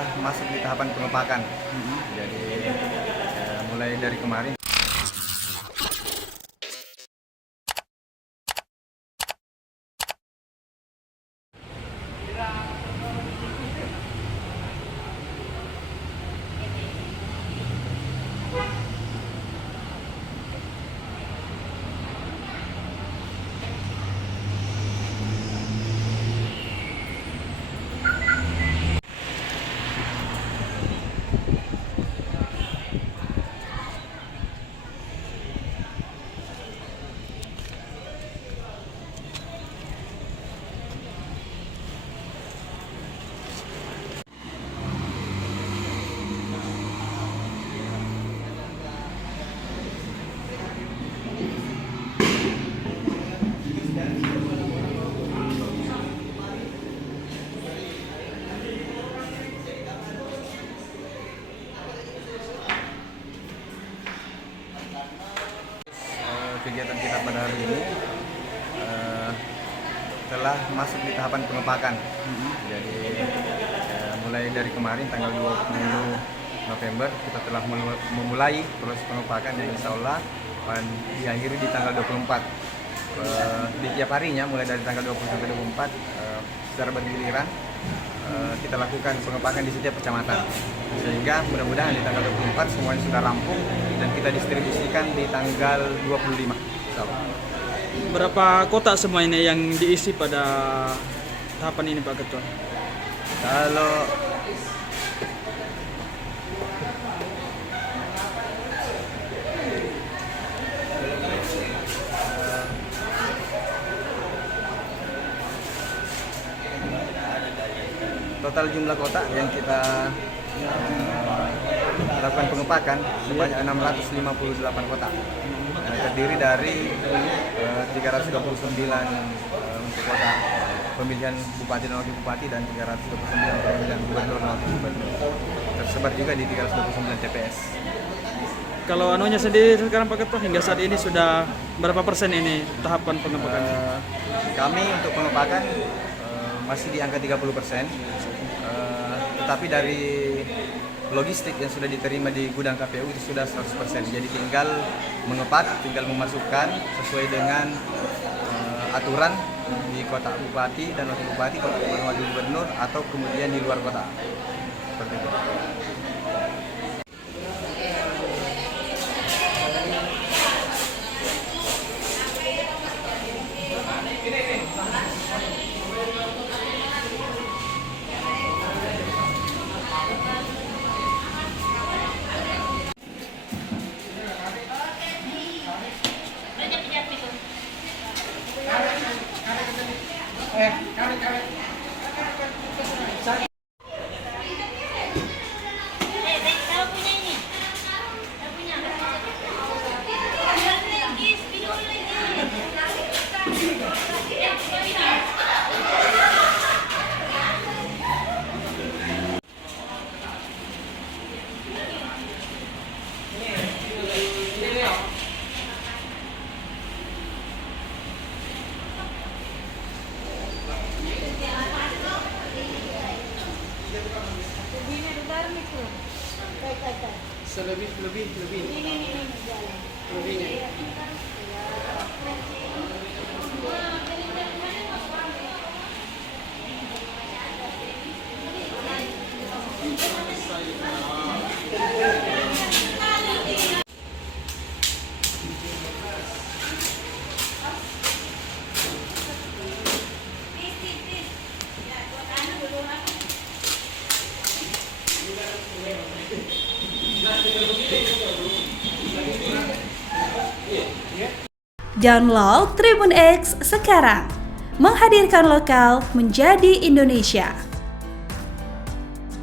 telah masuk di tahapan pengepakan. Jadi mulai dari kemarin. Kegiatan kita pada hari ini telah masuk di tahapan pengepakan. Jadi mulai dari kemarin tanggal 20 November kita telah memulai proses pengepakan yang insya Allah akan diakhiri di tanggal 24. Di tiap harinya mulai dari tanggal 20 sampai 24 secara bergiliran kita lakukan pengepakan di setiap kecamatan, sehingga mudah-mudahan di tanggal 24 semuanya sudah rampung dan kita distribusikan di tanggal 25. Berapa kota semua ini yang diisi pada tahapan ini Pak Ketua? Kalau total jumlah kota yang kita lakukan pengepakan sebanyak 658 kota. Terdiri dari 329 untuk kota pemilihan bupati dan wakil bupati dan 329 pemilihan gubernur dan wakil gubernur. Tersebar juga di 329 TPS. Kalau anunya sendiri sekarang Pak Ketua hingga saat ini sudah berapa persen ini tahapan pengepakan? Kami untuk pengepakan masih di angka 30%, tetapi dari logistik yang sudah diterima di gudang KPU itu sudah 100%. Jadi tinggal mengepak, tinggal memasukkan sesuai dengan aturan di kota bupati dan wakil bupati, kota wakil gubernur, atau kemudian di luar kota. Seperti itu. Lebih. Lebihnya. Download Tribun X sekarang, menghadirkan lokal menjadi Indonesia.